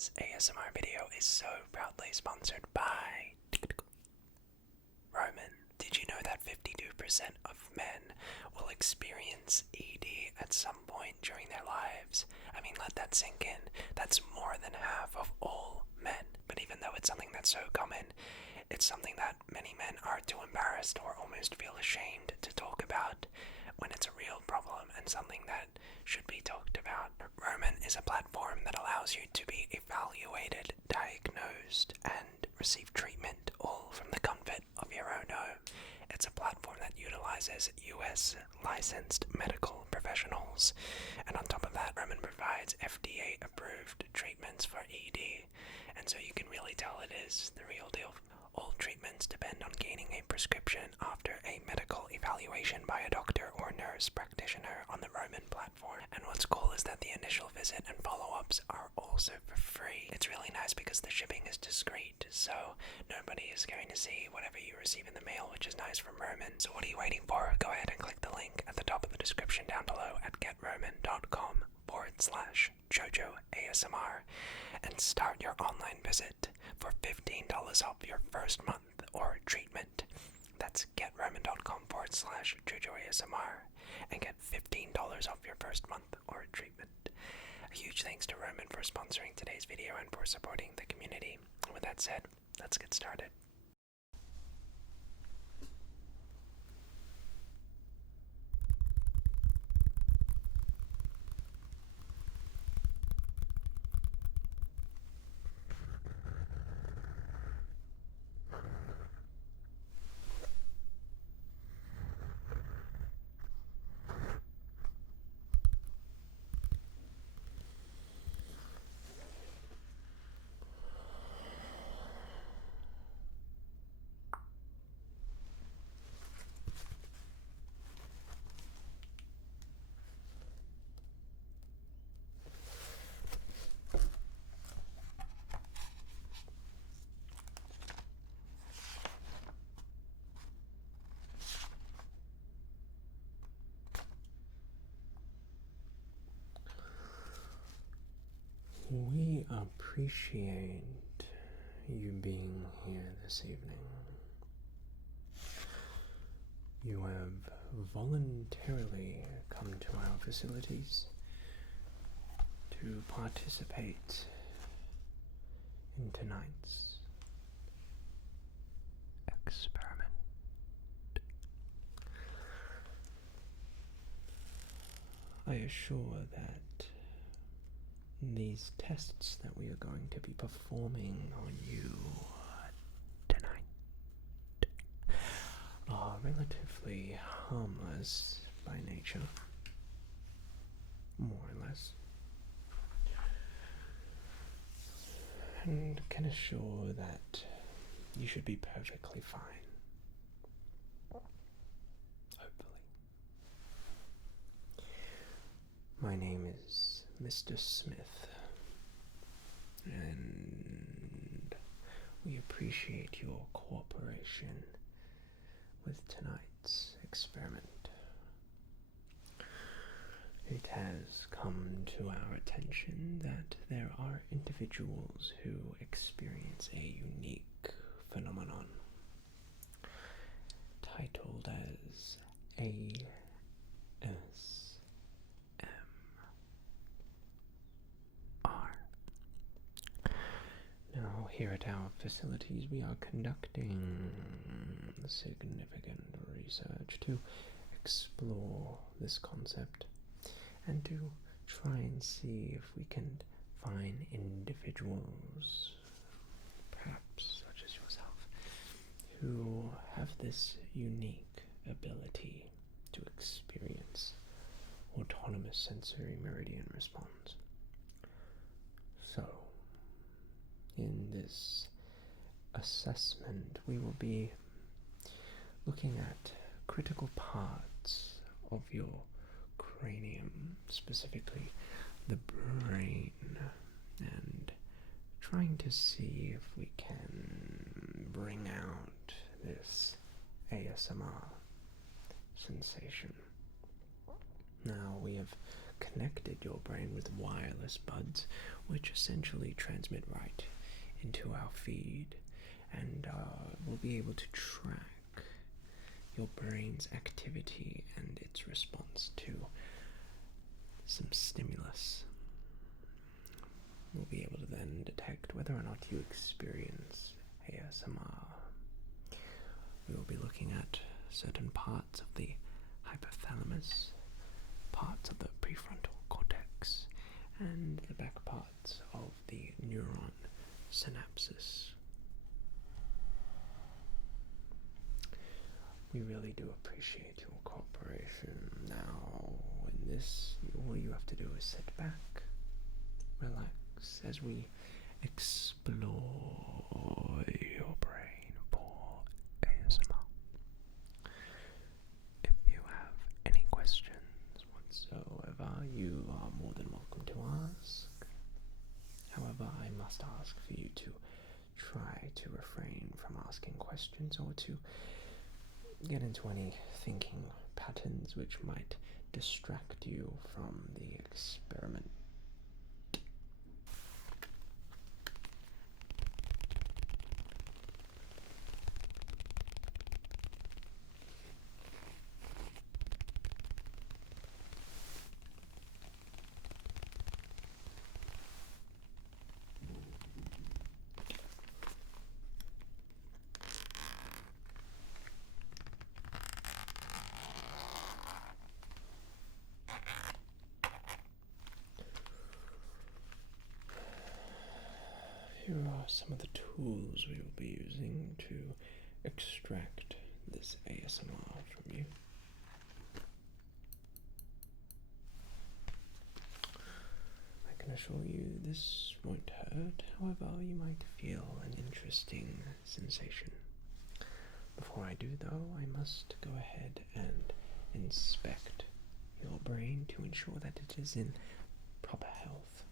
Tonight's ASMR video is so proudly sponsored by Roman. Did you know that 52% of men will experience ED at some point during their lives? I mean, let that sink in. That's more than half of all men. But even though it's something that's so common, it's something that many men are too embarrassed or almost feel ashamed to talk about when it's a real problem and something that should be talked about. Roman is a platform that allows you to be evaluated, diagnosed, and receive treatment all from the comfort of your own home. It's a platform that utilizes US licensed medical professionals, and on top of that, Roman provides FDA approved treatments for ED, and so you can really tell it is the real deal. All treatments depend on gaining a prescription after a medical evaluation by a doctor or nurse practitioner on the Roman platform. And what's cool is that the initial visit and follow-ups are also for free. It's really nice because the shipping is discreet, so nobody is going to see whatever you receive in the mail, which is nice from Roman. So what are you waiting for? Go ahead and click the link at the top of the description down below at getroman.com/JojoASMR and start your online visit for $15 off your first month or treatment. That's getroman.com/JojoASMR and get $15 off your first month or treatment. A huge thanks to Roman for sponsoring today's video and for supporting the community. And with that said, let's get started. We appreciate you being here this evening. You have voluntarily come to our facilities to participate in tonight's experiment. I assure that these tests that we are going to be performing on you tonight are relatively harmless by nature, more or less, and can assure that you should be perfectly fine, hopefully. My name is Mr. Smith, and we appreciate your cooperation with tonight's experiment. It has come to our attention that there are individuals who experience a unique phenomenon titled as ASMR. Now, here at our facilities, we are conducting significant research to explore this concept and to try and see if we can find individuals, perhaps such as yourself, who have this unique ability to experience autonomous sensory meridian response. So, in this assessment, we will be looking at critical parts of your cranium, specifically the brain, and trying to see if we can bring out this ASMR sensation. Now, we have connected your brain with wireless buds, which essentially transmit right into our feed, and we'll be able to track your brain's activity and its response to some stimulus. We'll be able to then detect whether or not you experience ASMR. We will be looking at certain parts of the hypothalamus, parts of the prefrontal cortex, and the back parts of the neuron synapses. We really do appreciate your cooperation. Now, in this, all you have to do is sit back, relax, as we explore your brain for ASMR. If you have any questions whatsoever, you are more than welcome to ask. However, I must ask for you to try to refrain from asking questions or to get into any thinking patterns which might distract you from the experiment. Here are some of the tools we will be using to extract this ASMR from you. I can assure you this won't hurt, however you might feel an interesting sensation. Before I do though, I must go ahead and inspect your brain to ensure that it is in proper health.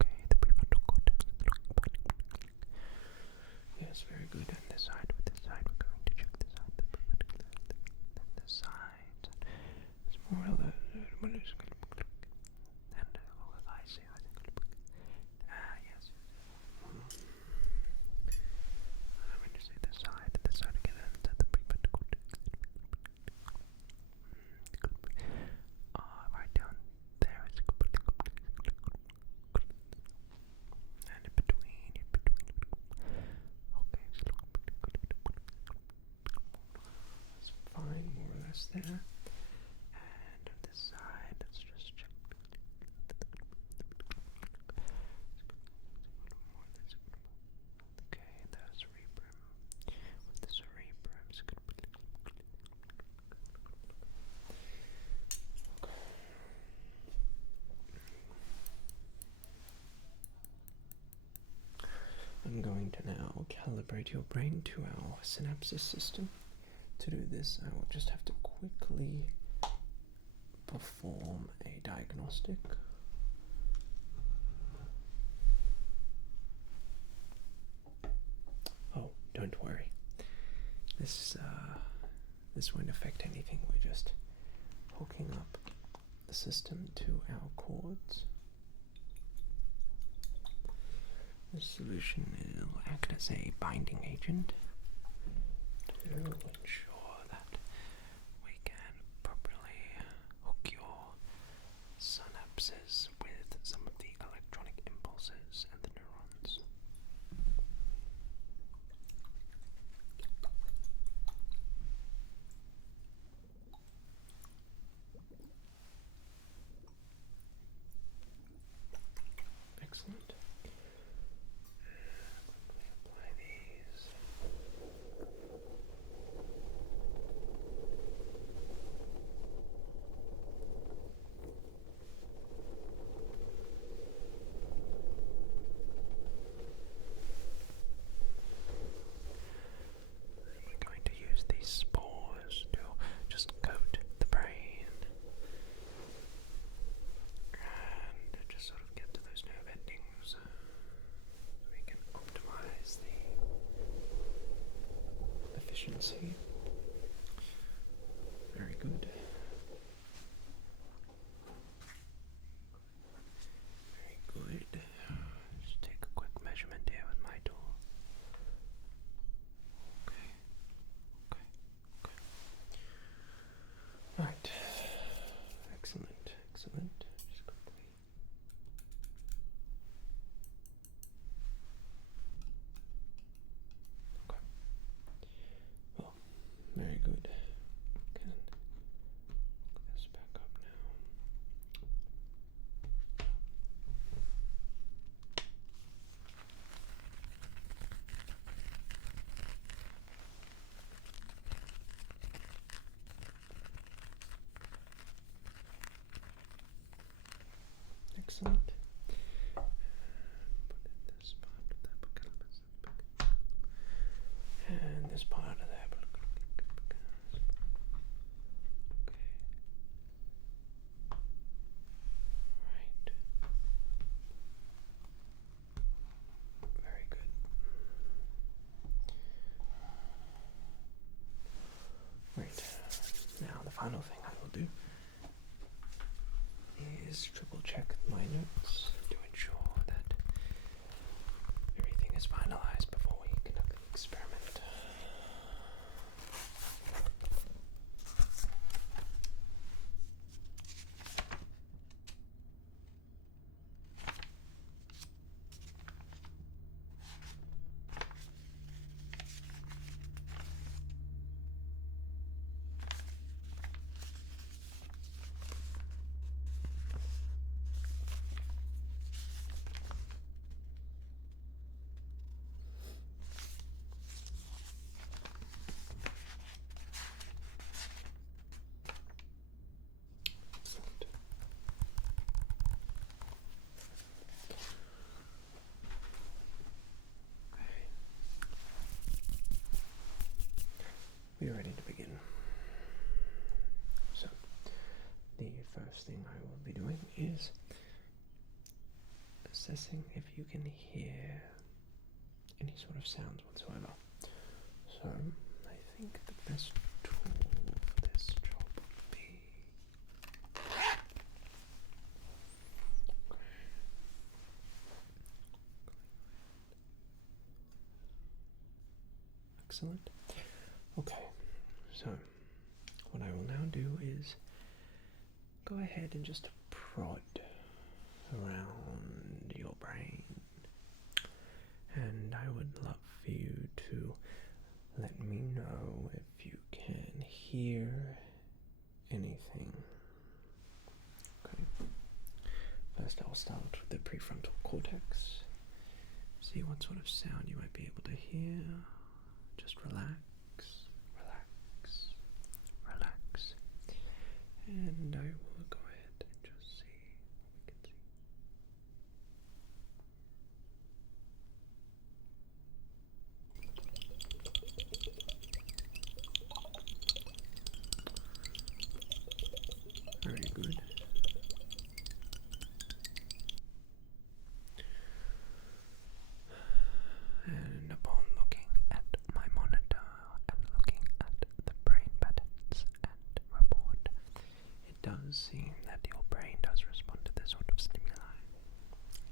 Okay, the prefrontal cortex is looking. Yes, very good. And this side, with this side, we're going to check this side. The prefrontal, then this side. It's more of the, what is it? And I see. Yes. I'm going to say this side and this side again, and the prefrontal cortex. Right down there is and in between. Okay, so that's fine, more or less there. And on this side, let's just check. Okay, the cerebrum. With the cerebrum, I'm going to now calibrate your brain to our synapses system. To do this, I will just have to quickly perform a diagnostic. Oh, don't worry. This won't affect anything. We're just hooking up the system to our cords. This solution will act as a binding agent to ensure that we can properly hook your synapses with some of the electronic impulses and the neurons. Excellent. Apply these. see. Very good. Very good. Just take a quick measurement here with my tool. Okay. Okay. Okay. Right. Excellent. Excellent. Just quickly. Okay. Well, very good. Can look this back up now. Excellent. Put in this part of that book. And this part of that book. Okay. Right. Very good. Right. Now the final thing I will do is triple check my notes to ensure that everything is finalized before we conduct the experiment. Excellent. Okay. We are ready to begin. So, the first thing I will be doing is assessing if you can hear any sort of sounds whatsoever. So, I think the best tool for this job would be... Excellent. Okay, so what I will now do is go ahead and just prod around your brain, and I would love for you to let me know if you can hear anything. Okay. First I'll start with the prefrontal cortex. See what sort of sound you might be able to hear. Just relax, relax, relax. And I will go ahead and just see what we can see. Very good. And upon looking at my monitor and looking at the brain patterns and report, it does seem that your brain does respond to this sort of stimuli.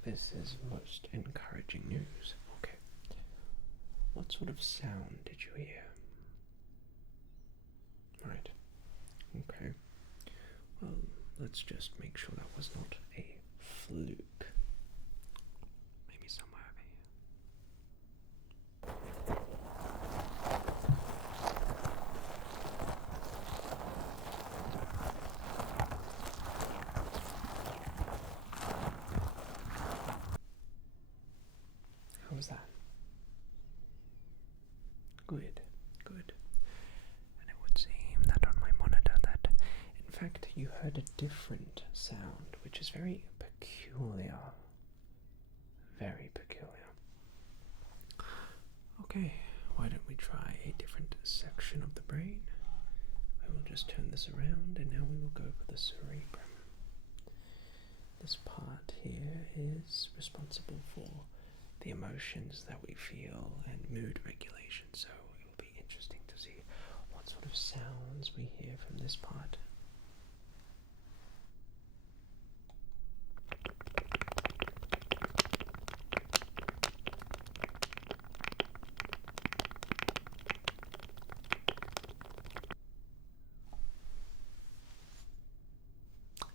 This is most encouraging news. Okay. What sort of sound did you hear? Right. Okay. Well, let's just make sure that was not a fluke. Maybe somewhere over here. How was that? Good, good. And it would seem that on my monitor that, in fact, you heard a different sound, which is very peculiar. Very peculiar. Okay, why don't we try a different section of the brain? I will just turn this around, and now we will go for the cerebrum. This part here is responsible for the emotions that we feel and mood regulation, so it will be interesting to see what sort of sounds we hear from this part.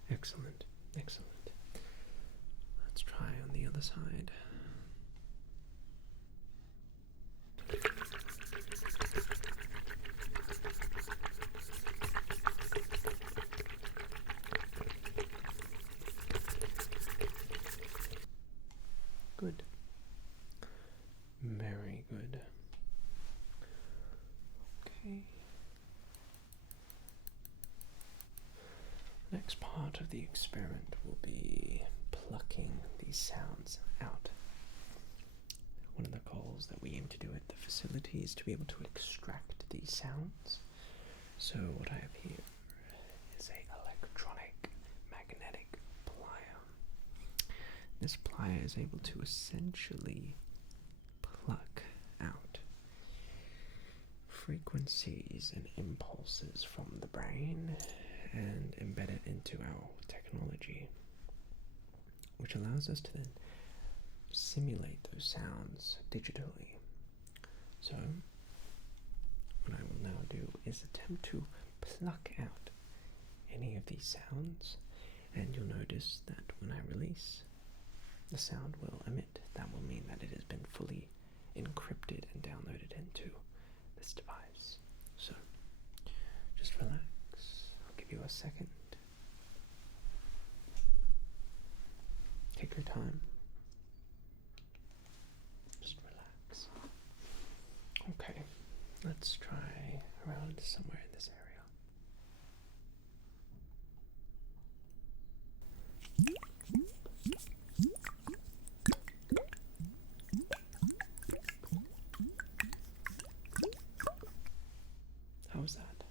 Excellent, excellent. Let's try on the other side. Good. Very good. Okay. The next part of the experiment will be plucking these sounds out. One of the goals that we aim to do at the facility is to be able to extract these sounds. So what I have here is a electronic magnetic plier. This plier is able to essentially pluck out frequencies and impulses from the brain and embed it into our technology, which allows us to then simulate those sounds digitally. So what I will now do is attempt to pluck out any of these sounds, and you'll notice that when I release, the sound will emit. That will mean that it has been fully encrypted and downloaded into this device. So just relax. I'll give you a second. Take your time. Just relax. Okay, let's try around somewhere in this area. How's that?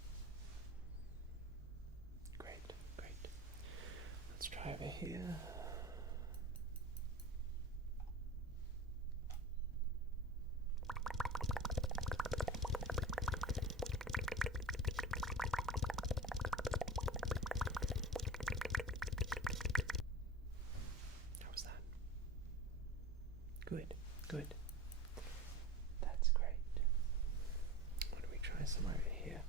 Great, great. Let's try over here. How's that? Good, good. That's great. Why don't we try some over here?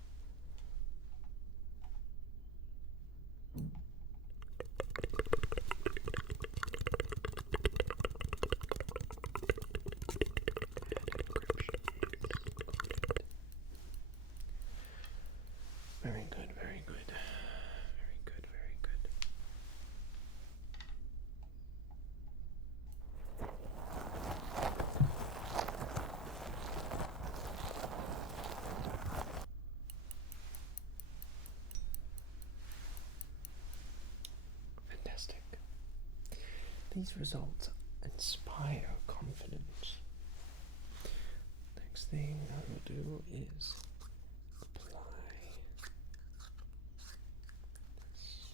Very good, very good. Very good, very good. Fantastic. These results inspire confidence. Next thing I will do is apply this.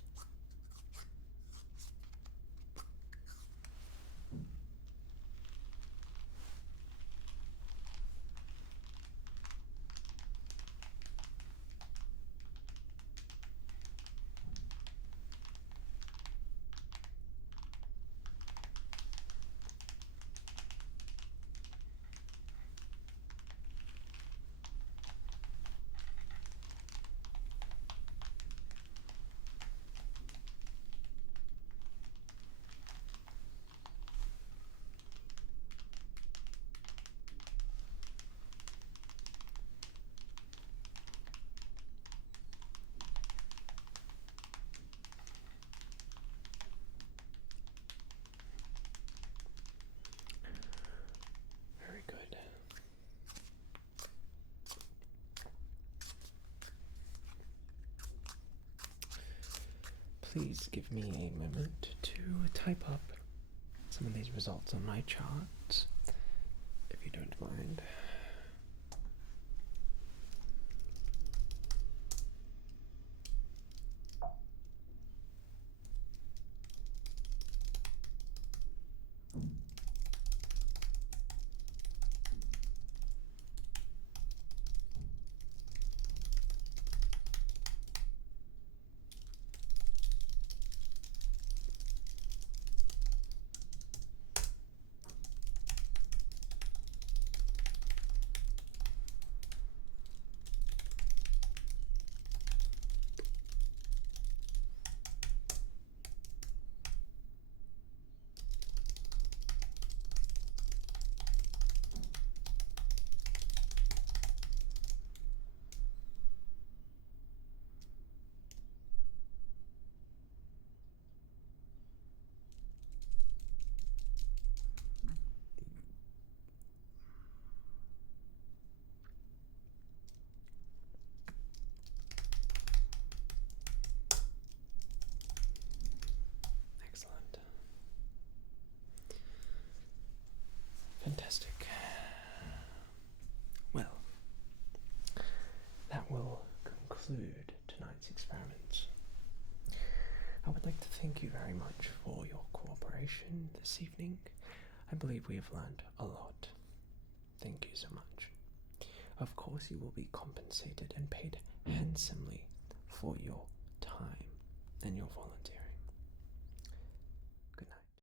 Very good. Please give me a moment to type up some of these results on my charts, if you don't mind. Fantastic. Well, that will conclude tonight's experiments. I would like to thank you very much for your cooperation this evening. I believe we have learned a lot. Thank you so much. Of course, you will be compensated and paid handsomely for your time and your volunteering.